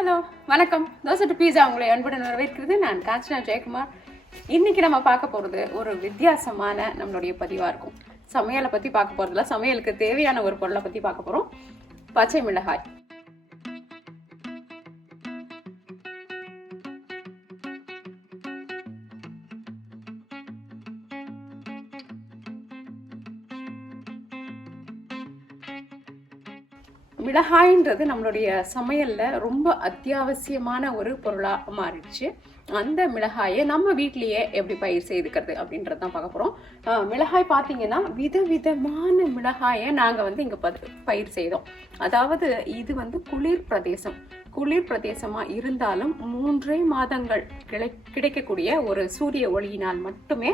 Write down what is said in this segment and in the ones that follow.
Hello வணக்கம். Dosa to பீஸா உங்களை அன்புடன் வரவேற்கிறது. நான் காஞ்சனா ஜெயக்குமார். இன்னைக்கு நம்ம பார்க்க போகிறது ஒரு வித்தியாசமான நம்மளுடைய பதிவாக இருக்கும். சமையலை பற்றி பார்க்க போகிறதுல சமையலுக்கு தேவையான ஒரு பொருளை பற்றி பார்க்க போகிறோம். பச்சை மிளகாய். மிளகாய்ன்றது நம்மளுடைய சமையலில் ரொம்ப அத்தியாவசியமான ஒரு பொருளாக மாறிடுச்சு. அந்த மிளகாயை நம்ம வீட்லேயே எப்படி பயிர் செய்துக்கிறது அப்படின்றது தான் பார்க்க போகிறோம். மிளகாய் பார்த்தீங்கன்னா விதவிதமான மிளகாயை நாங்கள் இங்கே பயிர் செய்தோம். அதாவது இது குளிர் பிரதேசமாக இருந்தாலும் 3 மாதங்கள் கிடைக்கக்கூடிய ஒரு சூரிய ஒளியினால் மட்டுமே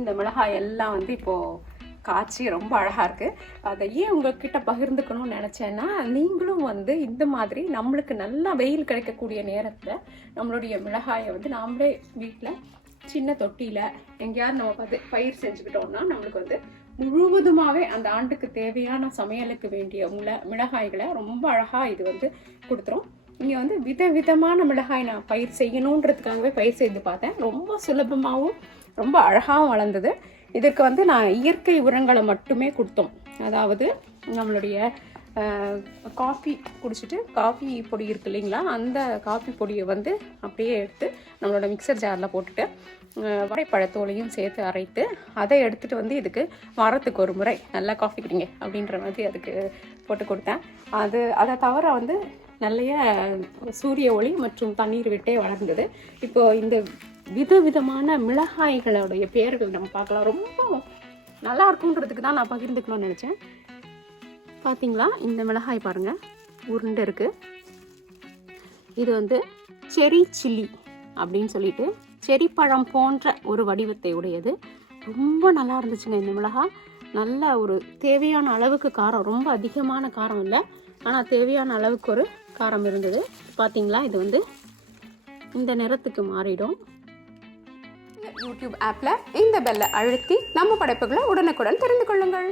இந்த மிளகாய் எல்லாம் இப்போது காய்ச்சி ரொம்ப அழகாக இருக்குது. அதை ஏன் உங்கள்கிட்ட பகிர்ந்துக்கணும்னு நினச்சேன்னா, நீங்களும் இந்த மாதிரி நம்மளுக்கு நல்லா வெயில் கிடைக்கக்கூடிய நேரத்தில் நம்மளுடைய மிளகாயை நாமளே வீட்டில் சின்ன தொட்டியில் எங்கேயாவது நம்ம பயிர் செஞ்சுக்கிட்டோம்னா நம்மளுக்கு முழுவதுமாகவே அந்த ஆண்டுக்கு தேவையான சமையலுக்கு வேண்டிய மிளகாய்களை ரொம்ப அழகாக இது கொடுத்துரும். இங்கே விதவிதமான மிளகாய் நான் பயிர் செய்யணுன்றதுக்காகவே பயிர் செய்து பார்த்தேன். ரொம்ப சுலபமாகவும் ரொம்ப அழகாகவும் வளர்ந்தது. இதற்கு நான் இயற்கை உரங்களை மட்டுமே கொடுத்தோம். அதாவது நம்மளுடைய காஃபி குடிச்சிட்டு காஃபி பொடி இருக்கு இல்லைங்களா, அந்த காஃபி பொடியை அப்படியே எடுத்து நம்மளோட மிக்சர் ஜாரில் போட்டுட்டு வாழைப்பழத்தோலையும் சேர்த்து அரைத்து அதை எடுத்துகிட்டு இதுக்கு வாரத்துக்கு ஒரு முறை நல்லா காஃபி குடிங்க அப்படின்ற மாதிரி அதுக்கு போட்டு கொடுத்தேன். அதை தவிர நிறைய சூரிய ஒளி மற்றும் தண்ணீர் விட்டே வளர்ந்தது. இப்போது இந்த விதவிதமான மிளகாய்களுடைய பெயர்கள் நம்ம பார்க்கலாம். ரொம்ப நல்லா இருக்குன்றதுக்கு தான் நான் பகிர்ந்துக்கணும்னு நினச்சேன். பார்த்தீங்களா, இந்த மிளகாய் பாருங்கள், உருண்டை இருக்குது. இது செரி சில்லி அப்படின்னு சொல்லிட்டு செரி பழம் போன்ற ஒரு வடிவத்தை உடையது. ரொம்ப நல்லா இருந்துச்சுங்க இந்த மிளகாய். நல்ல ஒரு தேவையான அளவுக்கு காரம், ரொம்ப அதிகமான காரம் இல்லை, ஆனால் தேவையான அளவுக்கு ஒரு காரம் இருந்தது. பார்த்தீங்களா, இது இந்த நிறத்துக்கு மாறிடும். யூடியூப் ஆப்பில் இந்த பெல்லை அழுத்தி நம்ம படைப்புகளை உடனுக்குடன் தெரிந்து கொள்ளுங்கள்.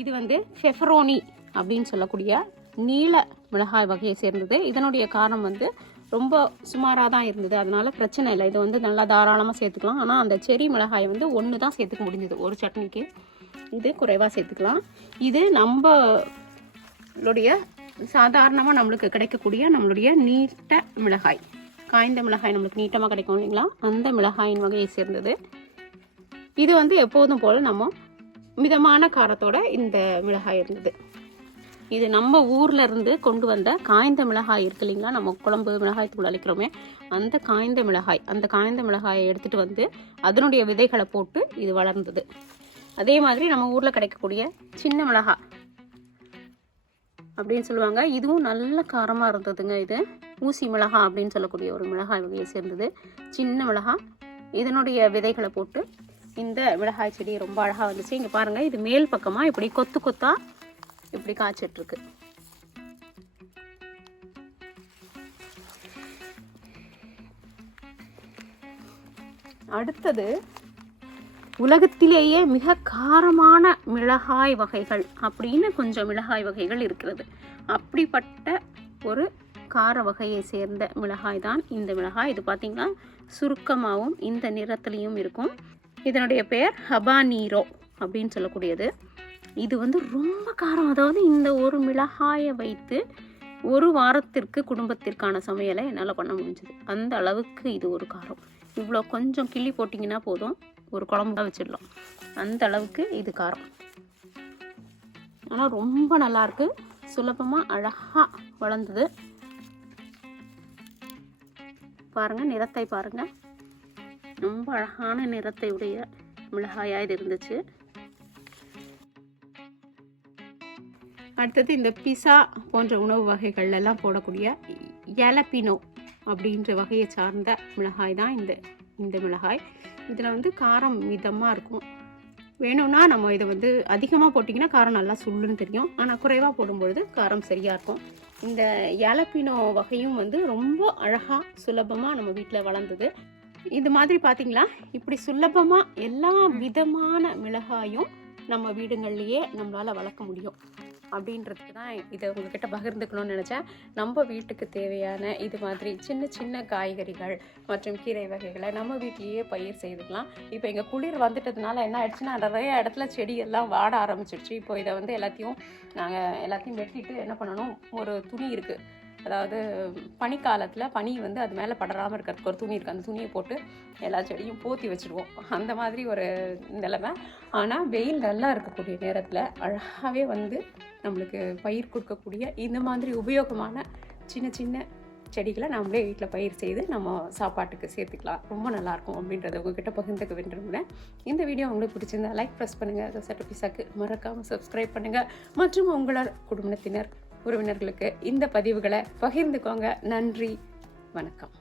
இது ஃபெஃபரோனி அப்படின்னு சொல்லக்கூடிய நீல மிளகாய் வகையை சேர்ந்தது. இதனுடைய காரம் ரொம்ப சுமாராக தான் இருந்தது, அதனால பிரச்சனை இல்லை. இது நல்லா தாராளமாக சேர்த்துக்கலாம். ஆனால் அந்த செரி மிளகாய் ஒன்று தான் சேர்த்துக்க முடிஞ்சது ஒரு சட்னிக்கு. இது குறைவாக சேர்த்துக்கலாம். இது நம்மளுடைய சாதாரணமாக நம்மளுக்கு கிடைக்கக்கூடிய நம்மளுடைய நீட்ட மிளகாய், காய்ந்த மிளகாய் நம்மளுக்கு நீட்டமாக கிடைக்கும் இல்லைங்களா, அந்த மிளகாயின் வகையை சேர்ந்தது. இது எப்போதும் போல் நம்ம மிதமான காரத்தோட இந்த மிளகாய் இருந்தது. இது நம்ம ஊரில் இருந்து கொண்டு வந்த காய்ந்த மிளகாய் இருக்கு இல்லைங்களா, நம்ம குழம்பு மிளகாய் தூள் அளிக்கிறோமே, அந்த காய்ந்த மிளகாயை எடுத்துகிட்டு அதனுடைய விதைகளை போட்டு இது வளர்ந்தது. அதே மாதிரி நம்ம ஊரில் கிடைக்கக்கூடிய சின்ன மிளகாய் அப்படின்னு சொல்லுவாங்க, இதுவும் நல்ல காரமாக இருந்ததுங்க. இது ஊசி மிளகாய் அப்படின்னு சொல்லக்கூடிய ஒரு மிளகாய் வகையை சேர்ந்தது. சின்ன மிளகாய், இதனுடைய விதைகளை போட்டு இந்த மிளகாய் செடி ரொம்ப அழகாக வந்துச்சு. இங்கே பாருங்கள், இது மேல் பக்கமாக இப்படி கொத்து கொத்தாக இப்படி காய்ச்சிட்ருக்கு. அடுத்தது உலகத்திலேயே மிக காரமான மிளகாய் வகைகள் அப்படின்னு கொஞ்சம் மிளகாய் வகைகள் இருக்கிறது. அப்படிப்பட்ட ஒரு கார வகையை சேர்ந்த மிளகாய் தான் இந்த மிளகாய். இது பார்த்திங்கன்னா சுருக்கமாகவும் இந்த நிறத்துலையும் இருக்கும். இதனுடைய பெயர் ஹபானீரோ அப்படின்னு சொல்லக்கூடியது. இது ரொம்ப காரம். அதாவது இந்த ஒரு மிளகாயை வைத்து ஒரு வாரத்திற்கு குடும்பத்திற்கான சமையலை என்னால் பண்ண முடிஞ்சது. அந்த அளவுக்கு இது ஒரு காரம். இவ்வளோ கொஞ்சம் கிள்ளி போட்டிங்கன்னா போதும், ஒரு குழம்புதான் வச்சிடலாம். அந்த அளவுக்கு இது காரம். ஆனால் ரொம்ப நல்லாயிருக்கு, சுலபமாக அழகாக வளர்ந்தது. பாருங்கள், நிறத்தை பாருங்கள், ரொம்ப அழகான நிறத்தை உடைய மிளகாயாக இது இருந்துச்சு. அடுத்தது இந்த பிஸா போன்ற உணவு வகைகள்லாம் போடக்கூடிய ஜலப்பினோ அப்படின்ற வகையை சார்ந்த மிளகாய் தான் இந்த மிளகாய். இதில் காரம் மிதமாக இருக்கும். வேணும்னா நம்ம இதை அதிகமாக போட்டிங்கன்னா காரம் நல்லா சுள்ளுன்னு தெரியும், ஆனால் குறைவாக போடும்பொழுது காரம் சரியாக இருக்கும். இந்த ஜலப்பினோ வகையும் ரொம்ப அழகாக சுலபமாக நம்ம வீட்டில் வளர்ந்தது. இது மாதிரி பார்த்தீங்களா, இப்படி சுலபமாக எல்லா விதமான மிளகாயும் நம்ம வீடுகள்லையே நம்மளால் வளர்க்க முடியும் அப்படின்றதுக்கு தான் இதை உங்ககிட்ட பகிர்ந்துக்கணும்னு நினச்சேன். நம்ம வீட்டுக்கு தேவையான இது மாதிரி சின்ன சின்ன காய்கறிகள் மற்றும் கீரை வகைகளை நம்ம வீட்லேயே பயிர் செய்துக்கலாம். இப்போ இங்கே குளிர் வந்துட்டதுனால என்ன ஆயிடுச்சுன்னா, நிறைய இடத்துல செடியெல்லாம் வாட ஆரம்பிச்சிருச்சு. இப்போ இதை வந்து நாங்கள் எல்லாத்தையும் வெட்டிட்டு என்ன பண்ணணும், ஒரு துணி இருக்குது, அதாவது பனிக்காலத்தில் பனி வந்து அது மேலே படராமல் இருக்கிறதுக்கு ஒரு துணி இருக்குது, அந்த துணியை போட்டு எல்லா செடியும் போற்றி வச்சுடுவோம். அந்த மாதிரி ஒரு நிலைமை. ஆனால் வெயில் நல்லா இருக்கக்கூடிய நேரத்தில் அழகாகவே வந்து நம்மளுக்கு பயிர் கொடுக்கக்கூடிய இந்த மாதிரி உபயோகமான சின்ன சின்ன செடிகளை நம்மளே வீட்டில் பயிர் செய்து நம்ம சாப்பாட்டுக்கு சேர்த்துக்கலாம். ரொம்ப நல்லாயிருக்கும் அப்படின்றத உங்ககிட்ட பகிர்ந்துக்க விரும்புகிறேன். இந்த வீடியோ உங்களுக்கு பிடிச்சிருந்தா லைக் ப்ரெஸ் பண்ணுங்கள். தோசா பிசாக்கு மறக்காமல் சப்ஸ்கிரைப் பண்ணுங்கள். மற்றும் உங்களோட குடும்பத்தினர் உறவினர்களுக்கு இந்த பதிவுகளை பகிர்ந்துக்கோங்க. நன்றி, வணக்கம்.